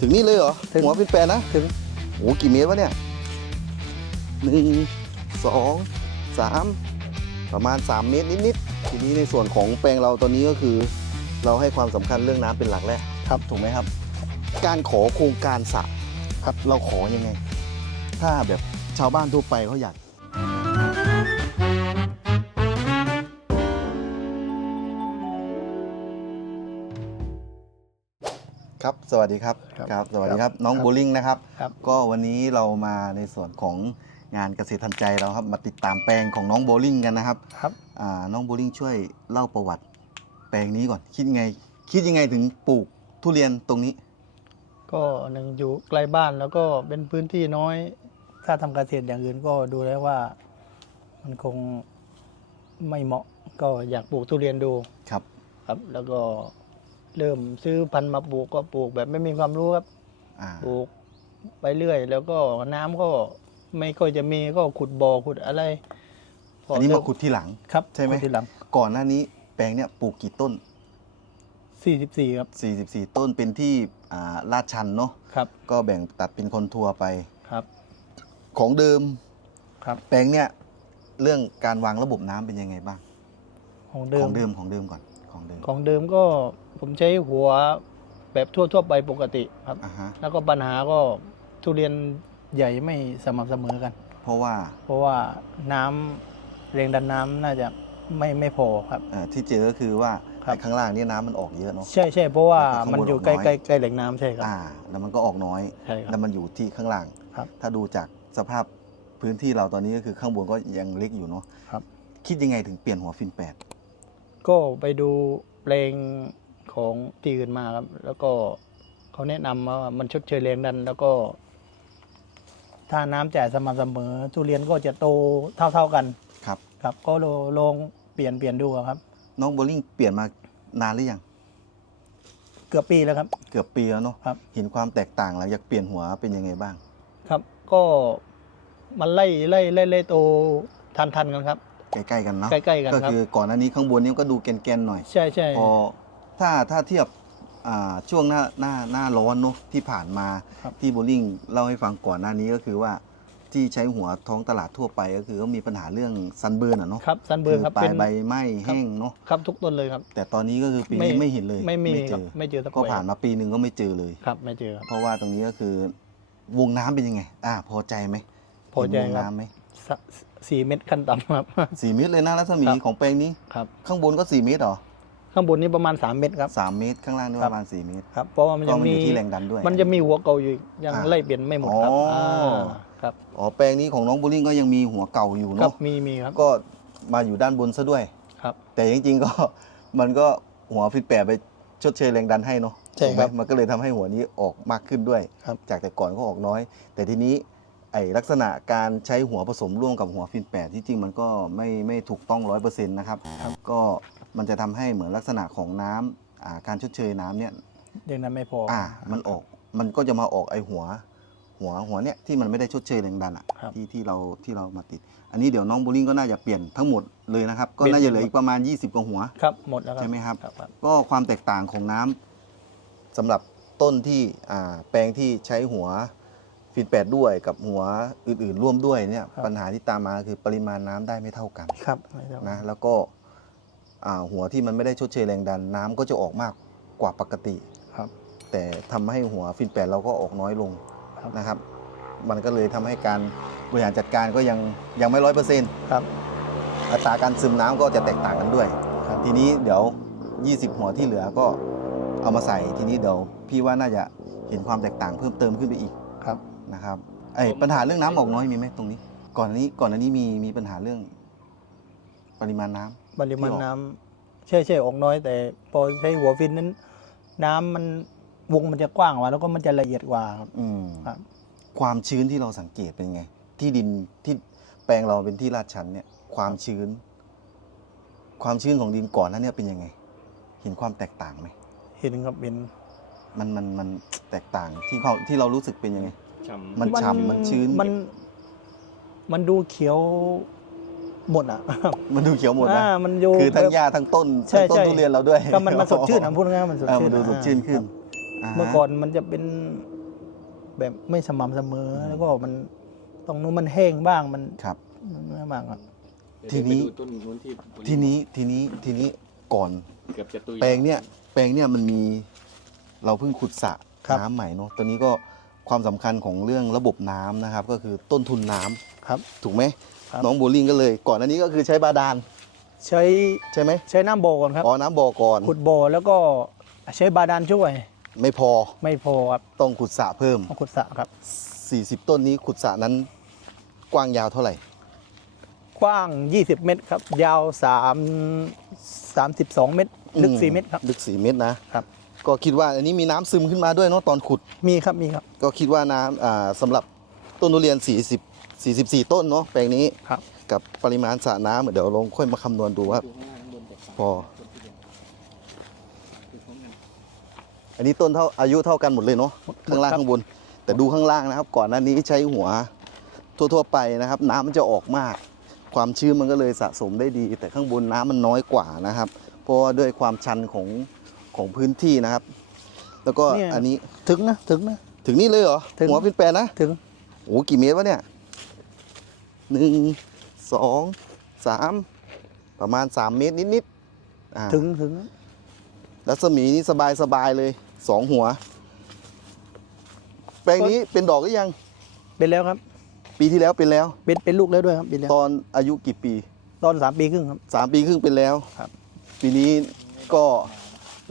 ถึงนี่เลยเหรอ ถึง หัวเป็นแปรนะถึงโอ้กี่เมตรวะเนี่ยหนึ่งสองสามประมาณ 3 เมตรนิดๆทีนี้ในส่วนของแปลงเราตอนนี้ก็คือ เราให้ความสำคัญเรื่องน้ำเป็นหลักแรกครับถูกไหมครับ การขอโครงการสระครับเราขอยังไง ถ้าแบบชาวบ้านทั่วไปเขาอยาก ครับ สวัสดีครับครับ สวัสดีครับ น้องครับโบลิ่งนะครับ ครับ ก็วันนี้เรามาในส่วนของงานเกษตรทันใจเราครับ มาติดตามแปลงของน้องโบลิ่งกันนะครับครับ อ่าน้องโบลิ่งช่วยเล่าประวัติ แปลงนี้ก่อน คิดไง คิดยังไงถึงปลูกทุเรียนตรงนี้ ก็หนึ่งอยู่ใกล้บ้านแล้วก็เป็นพื้นที่น้อย ถ้าทำเกษตรอย่างอื่นก็ดูแล้วว่า มันคงไม่เหมาะก็อยากปลูกทุเรียนดูครับ ครับ แล้วก็ เริ่มซื้อพันธุ์มาปลูกก็ปลูกแบบไม่มีความรู้ครับ อ่าปลูกไปเรื่อย แล้วก็น้ำก็ไม่ค่อยจะมีก็ขุดบ่อขุดอะไรพอันนี้เริ่มาขุดที่หลัง ครับใช่ไหม ขุดทีหลังก่อนหน้านี้แปลงเนี่ยปลูกกี่ต้น44ครับ44 ต้นเป็นที่อ่าลาดชันเนาะครับก็แบ่งตัดเป็นคอนทัวร์ไป ครับของเดิมครับแปลงเนี่ยเรื่องการวางระบบน้ำเป็นยังไงบ้าง ของเดิขมองเดิมของเดิมก่อนของเดิมของเดิมก็ ผมใช้หัวแบบทั่วๆไปปกติครับ อ่าฮะแล้วก็ปัญหาก็ทุเรียนใหญ่ไม่สม่ำเสมอกัน เพราะว่าเพราะว่าน้ำแรงดันน้ำน่าจะไม่ไม่พอครับ เอ่อที่เจอก็คือว่าครับ ไอ้ข้างล่างเนี่ยน้ำมันออกเยอะเนาะ ใช่ใช่เพราะว่าแล้วก็ข้างบนมันอยู่ออกใกล้น้อยใกล้ใกล้แหล่งน้ำใช่ครับอ่า แล้วมันก็ออกน้อย ใช่คแล้รับ วมันอยู่ที่ข้างล่าง ครับถ้าดูจากสภาพพื้นที่เราตอนนี้ก็คือข้างบนก็ยังเล็กอยู่เนาะครับ คิดยังไงถึงเปลี่ยนหัวฟินแปดก็ไปดูเพลง ของที่อื่นมาครับ แล้วก็เขาแนะนำมาว่ามันชดเชยแรงดัน แล้วก็ ถ้าน้ำจ่ายสม่ำเสมอ ทุเรียนก็จะโตเท่าๆกันครับ ครับ ก็ลองเปลี่ยนเปลี่ยนดูครับ น้องโบลิ่งเปลี่ยนมานานหรือยังเกือบปีแล้วครับ เกือบปีแล้วเนาะครับ เห็นความแตกต่างหลังจากเปลี่ยนหัวเป็นยังไงบ้าง ครับ ก็มันไล่ไล่ไล่ไล่โตทันทันกันครับ ใกล้ๆกันเนาะใกล้ๆกันก็ครับ คือก่อนหน้านี้ข้างบนนี้ก็ดูแกนๆหน่อย ใช่ใช่พอ ถ้าถ้าเทียบอ่าช่วงหน้าหน้าหน้าร้อนเนอะที่ผ่านมาครับ ที่โบลิ่งเล่าให้ฟังก่อนหน้านี้ก็คือว่าที่ใช้หัวท้องตลาดทั่วไปก็คือก็มีปัญหาเรื่องซันเบิร์นอะเนาะครับซันเบิร์นครับปลาเป็ยนใบไหม้แห้งเนาะครับทุกต้นเลยครับ แต่ตอนนี้ก็คือปีนี้ไม่เห็นเลยไม่มีเจครับอไม่เจอสักก็ใบผ่านมาปีหนึ่งก็ไม่เจอเลย ครับไม่เจอครับ เพราะว่าตรงนี้ก็คือวงน้ำเป็นยังไง อ่า พอใจไหมพอใจเห็นวงครับ น้ำไหมสสี่เม็ดขั้นต่ำครับ สี่เมตรเลยนะรัศมีครับ ของแปลงนี้ ครับ ข้างบนก็สี่เมตรเหรอ ข้างบนนี้ประมาณ 3 เม็ดครับ สามเมตรข้างล่างนี่ครัปบระมาณสี่เมตร ครับเพราะว่ามันก็ยังมันอมียู่ที่แรงดันด้วยมันจะมีหัวเก่าอยู่อีกยังอ่าไล่เปลี่ยนไม่หมดครับอ๋ออ่าครับอ๋อแปลงนี้ของน้องบูลลิงก็ยังมีหัวเก่าอยู่ครับเนาะมีมีครับก็มาอยู่ด้านบนซะด้วย ครับ แต่จริงๆก็ มันก็หัวฟิตแปรไปชดเชยแรงดันให้เนาะใช่ถูกไหมครับมันก็เลยทำให้หัวนี้ออกมากขึ้นด้วย ครับ จากแต่ก่อนก็ออกน้อย แต่ทีนี้ไอ้ลักษณะการใช้หัวผสมร่วมกับหัวฟินแปดที่จริงมันก็ไม่ไม่ถูกต้องร้อยเปอร์เซ็นต์นะครับ ก็ มันจะทำให้เหมือนลักษณะของน้ำอ่าการชดเชยน้ำเนี่ยยังนั้นไม่พออ อ่ามันออกมันก็จะมาออกไอหัว หัวหัวเนี่ยที่มันไม่ได้ชดเชยแรงดันอะครับ ที่ที่เราที่เรามาติด อันนี้เดี๋ยวน้องโบลิ่งก็น่าจะเปลี่ยนทั้งหมดเลยนะครับ ก็เปลี่ยนน่าจะเหลืออีกประมาณ 20กว่าหัว ครับหมดแล้วครับใช่ไหมครับ ครับครับ ก็ความแตกต่างของน้ำสำหรับต้นที่อ่าแปลงที่ใช้หัวฟินแปดด้วยกับหัวอื่นๆ ร่วมด้วยเนี่ยปัญหาที่ตามมาคือปริมาณน้ำได้ไม่เท่ากันครับไม่เท่านะแล้วก็อ่า หัวที่มันไม่ได้ชดเชยแรงดัน น้ำก็จะออกมากกว่าปกติครับ แต่ทำให้หัวฟินแปดเราก็ออกน้อยลงครับนะครับ มันก็เลยทำให้การบริหารจัดการก็ยังยังไม่ร้อยเปอร์เซ็นต์ครับอัตราการซึมน้ำก็จะแตกต่างกันด้วยครับทีนี้เดี๋ยว 20 หัวที่เหลือก็เอามาใส่ทีนี้เดี๋ยวพี่ว่าน่าจะเห็นความแตกต่างเพิ่มเติมขึ้นไปอีกครับนะครับไอ้ปัญหาเรื่องน้ำออกน้อยมีไหมตรงนี้ ก่อนอันนี้ก่อนอันนี้มีมีปัญหาเรื่องปริมาณน้ำ ปริมาณที่ออกน้ำใช่ใช่ออกน้อย แต่พอใช้หัวฟินนั้น น้ำมันวงมันจะกว้างกว่า แล้วก็มันจะละเอียดกว่าครับ อืมครับ ความชื้นที่เราสังเกตเป็นไง ที่ดินที่แปลงเราเป็นที่ลาดชันเนี่ย ความชื้น ความชื้นของดินก่อนหนั้นเนี่ยเป็นยังไง เห็นความแตกต่างไหมเห็นครับเห็น มันมันมันแตกต่างที่เขาที่เรารู้สึกเป็นยังไงฉ่ำมัน ฉ่ำมันชื้น มัน มันดูเขียว หมดอะมันดูเขียวหมดนะอ่ามันดูคือทั้งแบบหญ้าทั้งต้นใช่ทั้งต้นใช่ทุเรียนเราด้วยก็มันมันสดชื่นอะพูดง่ายๆมันสดเออชื่มันนดูสดชื่นขึ้นครับาฮะเมื่อก่อนมันจะเป็นแบบไม่สม่ำเสมอแล้วก็มันตรงนู้นมันแห้งบ้างมันครับไม่บ้างครับทีนี้ เดี๋ยวไปดูต้นนู้นที่บริทีนี้ทีนี้ทีนี้ก่อน เกือบจะตุยแปลงเนี่ยแปลงเนี่ยมันมีเราเพิ่งขุดสระครับ น้ำใหม่เนาะตอนนี้ก็ความสำคัญของเรื่องระบบน้ำนะครับ ก็คือต้นทุนน้ำครับ ถูกไหม ครับ น้องโบลิ่งก็เลย ก่อนอันนี้ก็คือใช้บาดาลใช้ใช่ไหมใช้น้ำโบก่อนครับอ๋อน้ำบ่อก่อนขุดโบแล้วก็ใช้บาดาลช่วย ไม่พอไม่พอครับต้องขุดสระเพิ่ม ต้องขุดสระครับ 40 ต้นนี้ขุดสระนั้นกว้างยาวเท่าไหร่ กว้าง 20 เมตรครับ ยาว 3 32 เมตร ลึก 4 เมตรครับ ลึก4เมตรนะครับ ก็คิดว่าอันนี้มีน้ำซึมขึ้นมาด้วยเนาะตอนขุด มีครับ มีครับ ก็คิดว่าน้ำอ่าสำหรับต้นทุเรียน 40 44 ต้นเนาะแปลงนี้ครับ กับปริมาณสระน้ำเดี๋ยวลองค่อยมาคำนวณดูว่าดูข้างล่างข้างบนแตกต่างพอต้นทุเรียนดูพร้อมกันอันนี้ต้นเท่าอายุเท่ากันหมดเลยเนาะข้างล่างครับข้างบน แต่ดูข้างล่างนะครับ ก่อนหน้านี้ใช้หัวทั่วๆไปนะครับ น้ำมันจะออกมาก ความชื้นมันก็เลยสะสมได้ดี แต่ข้างบนน้ำมันน้อยกว่านะครับ เพราะว่าด้วยความชันของของพื้นที่นะครับ แล้วก็เนี่ย อันนี้ถึงนะถึงนะ ถึงนี่เลยเหรอถึง หัวเป็นแปลนนะถึง โอ้โหกี่เมตรวะเนี่ย หนึ่งสองสามประมาณสามเมตรนิดๆอ่าถึงถึงรัศมีนี่สบายสบายๆเลยสองหัว แปลงนี้เป็นดอกหรือยัง เป็นแล้วครับ ปีที่แล้วเป็นแล้ว เป็นเป็นลูกแล้วด้วยครับเป็นแล้วตอนอายุกี่ปีตอนสามปีครึ่งครับ สามปีครึ่งเป็นแล้วครับ ปีนี้ก็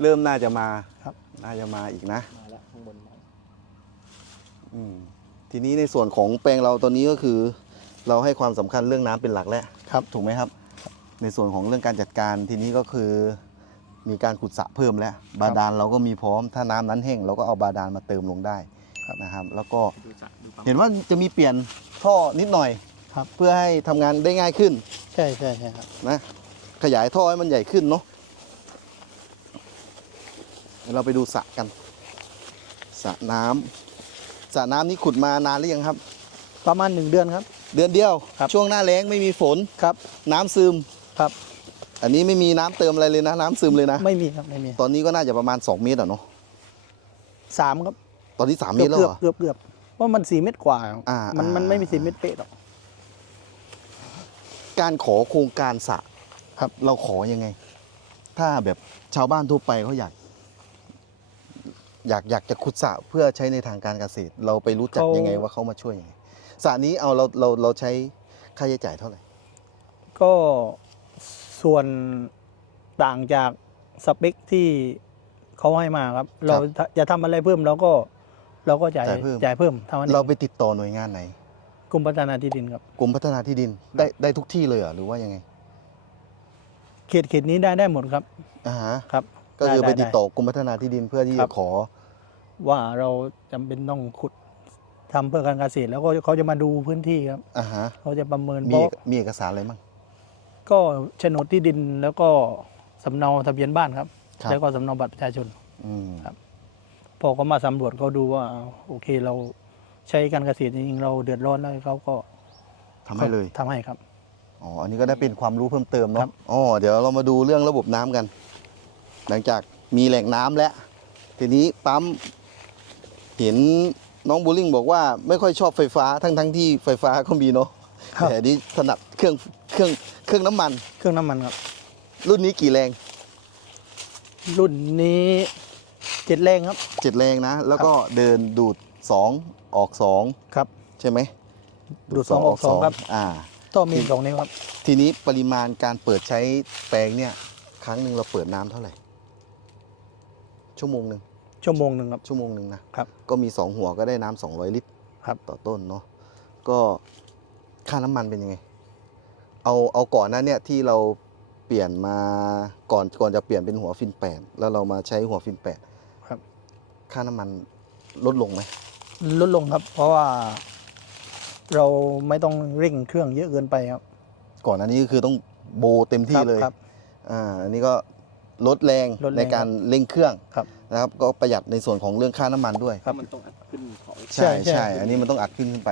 เริ่มน่าจะมาครับ น่าจะมาอีกนะมาแล้วข้างบนมาอืมทีนี้ในส่วนของแปลงเราตอนนี้ก็คือ เราให้ความสำคัญเรื่องน้ำเป็นหลักแล้วครับถูกไหมครับ ในส่วนของเรื่องการจัดการทีนี้ก็คือมีการขุดสระเพิ่มแล้ว บาดาลเราก็มีพร้อมถ้าน้ำนั้นแห้งเราก็เอาบาดาลมาเติมลงได้นะครับ แล้วก็ดูสระดูปั๊มเห็นว่าจะมีเปลี่ยนท่อนิดหน่อยครับเพื่อให้ทำงานได้ง่ายขึ้น ใช่ใช่ใช่ครับนะขยายท่อให้มันใหญ่ขึ้นเนาะเดี๋ยวเราไปดูสระกันสระน้ำสระน้ำนี้ขุดมานานหรือยังครับ ประมาณหนึ่งเดือนครับ เดือนเดียว ครับช่วงหน้าแล้งไม่มีฝนครับ น้ำซึม ครับ อันนี้ไม่มีน้ำเติมอะไรเลยนะ น้ำซึมเลยนะ ไม่มีครับไม่มีตอนนี้ก็น่าจะประมาณ 2 เมตรอะเนาะสามครับตอนนี้ 3 เมเกืตอรบแล้วเกือเหรอบเกือบเกือบเพราะมันสี่เมตรกว่าอ่ามันอ่า มันไม่มีอ่าสี่เมตรเป๊ะหรอก การขอโครงการสระครับ เราขอยังไง ถ้าแบบชาวบ้านทั่วไปเขาอยาก อยากอยากจะขุดสระเพื่อใช้ในทางการเกษตร เราไปรู้จักยังไงว่าเขามาช่วยยังไง สระนี้เอาเราเราเราใช้ค่าใช้จ่ายเท่าไหร่ ก็ส่วนต่างจากสเปคที่เขาให้มาครับ เราจะทำอะไรเพิ่มเราก็เราก็จ่ายจ่ายเพิ่มเท่านั้นเราเองไปติดต่อหน่วยงานไหนกรมพัฒนาที่ดินครับ กรมพัฒนาที่ดินได้ได้ทุกที่เลยเหรอหรือว่ายังไงเขตเขตนี้ได้ได้หมดครับอ่าฮะครับ ก็คือไปด้ติดต่อกรมพัฒนาที่ดินเพื่อที่ครัจะบ ขอ ว่าเราจำเป็นต้องขุด ทำเพื่อการเกษตรแล้วก็เขาจะมาดูพื้นที่ครับอ่าฮะเขาจะประเมินเพมีราะมีเอกสารอะไรบ้าง ก็โฉนดที่ดินแล้วก็สำเนาทะเบียนบ้านครับ ครับ แล้วก็สำเนาบัตรประชาชน อืมครับ พอเขามาสำรวจเขาดูว่าโอเคเราใช้การเกษตรจริงๆเราเดือดร้อนแล้วเขาก็ทำให้เลย ทำให้ครับ อ๋อ อันนี้ก็ได้เป็นความรู้เพิ่มเติมครัเนาะบ อ๋อ เดี๋ยวเรามาดูเรื่องระบบน้ำกัน หลังจากมีแหล่งน้ำแล้ว ทีนี้ปั๊มเห็น น้องบูลลิงบอกว่าไม่ค่อยชอบไฟฟ้าทั้งทั้งๆที่ไฟฟ้าก็มีเนาะแต่อันนี้ถนัดเครื่องเครื่องเครื่องน้ำมัน เครื่องน้ำมันครับ รุ่นนี้กี่แรงรุ่นนี้เจ็ดแรงครับ เจ็ดแรงนะ แล้วก็เดินดูดสองออกสองครับ ใช่ไหมดูดสองออกสองครับ อ่าท่อมีสองนิ้วครับ ทีนี้ปริมาณการเปิดใช้แปลงเนี่ย ครั้งหนึ่งเราเปิดน้ำเท่าไหร่ ชั่วโมงหนึ่ง ชั่วโมงหนึ่งครับ ชั่วโมงหนึ่งนะครับ ก็มีสองหัวก็ได้น้ำสองร้อยลิตรครับ ต่อต้นเนาะก็ค่าน้ำมันเป็นยังไง เอาเอาก่อนหน้าเนี่ยที่เราเปลี่ยนมาก่อนก่อนจะเปลี่ยนเป็นหัวฟินแปดแล้วเรามาใช้หัวฟินแปดครับ ค่าน้ำมันลดลงไหมลดลงครับ เพราะว่า เราไม่ต้องเร่งเครื่องเยอะเกินไปครับก่อนอันนี้ก็คือต้องโบเต็มที่ครับเลยครับ อ่าอันนี้ก็ลดแรงลดแรงในการเร่งเครื่องครับ นะครับก็ประหยัดในส่วนของเรื่องค่าน้ำมันด้วยครับมันต้องอัดขึ้นเขาใช่ใช่ใช่ใช่อันนี้มันต้องอัดขึ้นขึ้นไป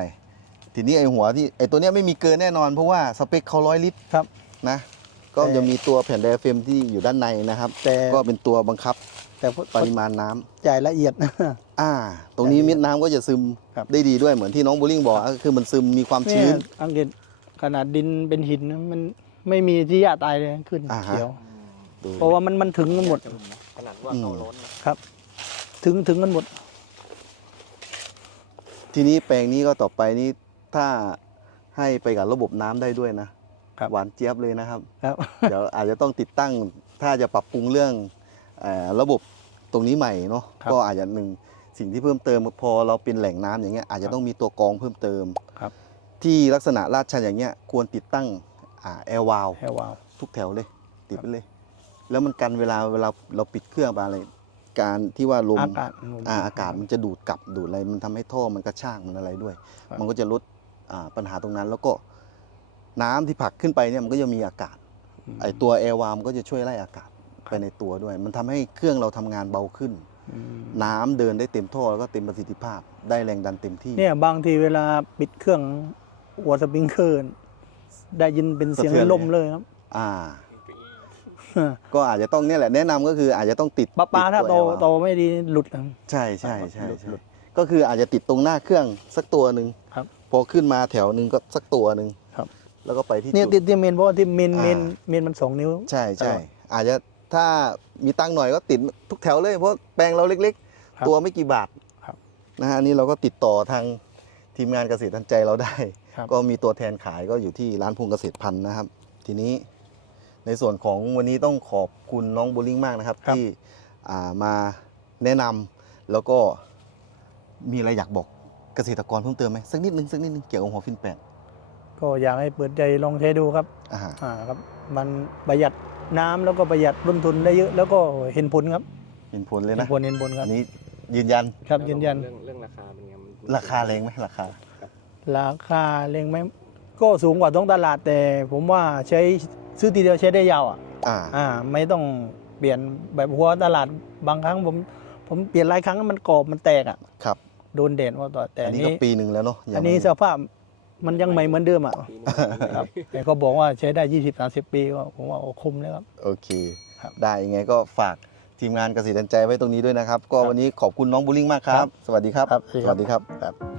ทีนี้ไอหัวที่ไอตัวเนี้ยไม่มีเกินแน่นอนเพราะว่าสเปคเขาร้อยลิตรครับนะก็แต่จะมีตัวแผ่นไดอะเฟรมที่อยู่ด้านในนะครับแต่ก็เป็นตัวบังคับแต่พอปริมาณน้ำจ่ายละเอียดอ่า ตรงนี้เม็ดน้ำก็จะซึมครับได้ดีด้วยเหมือนที่น้องโบลิ่งบอกก็คือมันซึมมีความเนี่ชื้ยนอังกฤษขนาดดินเป็นหินนะมันไม่มีที่หญ้าตายเลยขึ้นอ่าฮะเขียวดูเพราะว่ามันมันถึงกันหมด ขนาดว่าอืมเขาล้นนะครับ ถึงถึงกันหมด ทีนี้แปลงนี้ก็ต่อไปนี้ถ้าให้ไปกับระบบน้ำได้ด้วยนะครับ หวานเจี๊ยบเลยนะครับ ครับ เดี๋ยวอาจจะต้องติดตั้งถ้าจะปรับปรุงเรื่องเออระบบตรงนี้ใหม่เนาะครับก็อาจจะหนึ่งสิ่งที่เพิ่มเติมพอเราเป็นแหล่งน้ำอย่างเงี้ยอาจจะต้องมีตัวกรองเพิ่มเติมครับ ที่ลักษณะลาดชันอย่างเงี้ยควรติดตั้งอ่าแอร์วาลแค่วาว ทุกแถวเลย ติดไปเลย แล้วมันกันเวลาเวลาเราปิดเครื่องไปอะไรการที่ว่าลมอากาศอ่าอากาศมันจะดูดกลับดูดอะไร มันทำให้ท่อมันกระชากมันอะไรด้วยครับมันก็จะลดอ่าปัญหาตรงนั้น แล้วก็น้ำที่ผลักขึ้นไปเนี่ยมันก็จะมีอากาศไอตัวแอร์วาล์มก็จะช่วยไล่อากาศไปในตัวด้วย มันทำให้เครื่องเราทำงานเบาขึ้นอืมน้ำเดินได้เต็มท่อแล้วก็เต็มประสิทธิภาพ ได้แรงดันเต็มที่เนี่ยบางทีเวลาปิดเครื่องวัวสปริงเกอร์ได้ยินเป็นเสียงสะเทือนเลยลมเลยครับ อ่า ก็อาจจะต้องเนี่ยแหละแนะนำก็คืออาจจะต้องติดปลาปลาติดถ้าตัวโต air valve โตไม่ดีหลุดครับใช่ใช่ใช่หลุดใช่หลุดก็คืออาจจะติดตรงหน้าเครื่องสักตัวหนึ่งครับพอขึ้นมาแถวหนึ่งก็สักตัวหนึ่งครับ แล้วก็ไปที่เนี่ยจุดที่ที่เมนเพราะว่าที่เมนอ่าเมนเมนมันสองนิ้ว ใช่ใช่ตลอดอาจจะถ้ามีตังค์หน่อยก็ติดทุกแถวเลย เพราะแปลงเราเล็กครับๆตัวไม่กี่บาทครับนะฮะอันนี้เราก็ติดต่อทางทีมงานเกษตรทันใจเราได้ครับก็มีตัวแทนขายก็อยู่ที่ร้านพงเกษตรพันธุ์นะครับ ทีนี้ ในส่วนของวันนี้ต้องขอบคุณน้องโบลิ่งมากนะครับ ครับ ที่อ่ามาแนะนำแล้วก็มีอะไรอยากบอกเกษตรกรเพิ่มเติมไหมสักนิดนึงสักนิดนึงเกี่ยวกับหัวฟินแปดก็อยากให้เปิดใจลองใช้ดูครับอ่าอ่าครับ มันประหยัดน้ำแล้วก็ประหยัดต้นทุนได้เยอะแล้วก็เห็นผลครับเห็นผลเลยเห็นะนผลเห็นผลครัอับนนี้ยืนยันครับยืนยัน เรื่องเรื่องราคาเป็นไงมันราคาแรงไหมราคา ราคาแรงไหมก็สูงกว่าท้องตลาดแต่ผมว่าใช้ ซื้อทีเดียวใช้ได้ยาวอะอ่าอ่าไม่ต้องเปลี่ยนแบบหัวตลาดบางครั้งผมผมเปลี่ยนหลายครั้งมันกรอบมันแตกอะครับโดนแดดว่าต่อแต่อัอันนนี้นี้ก็ปีหนึ่งแล้วเนาะยังอันนี้ไม่สภาพมันยังใหม่เหมือนเดิมอะปีนี้ครับแต่เขาบอกว่าใช้ได้ 20 30 ปีก็ผมว่าโอ้คุ้มแล้วครับ โอเคครับได้ยังไงก็ฝากทีมงานเกษตรทันใจไว้ตรงนี้ด้วยนะครับ ก็ครับวันนี้ขอบคุณน้องบูลลิงมากครัครับบสวัสดีครับครับ สวัสดีครับครับ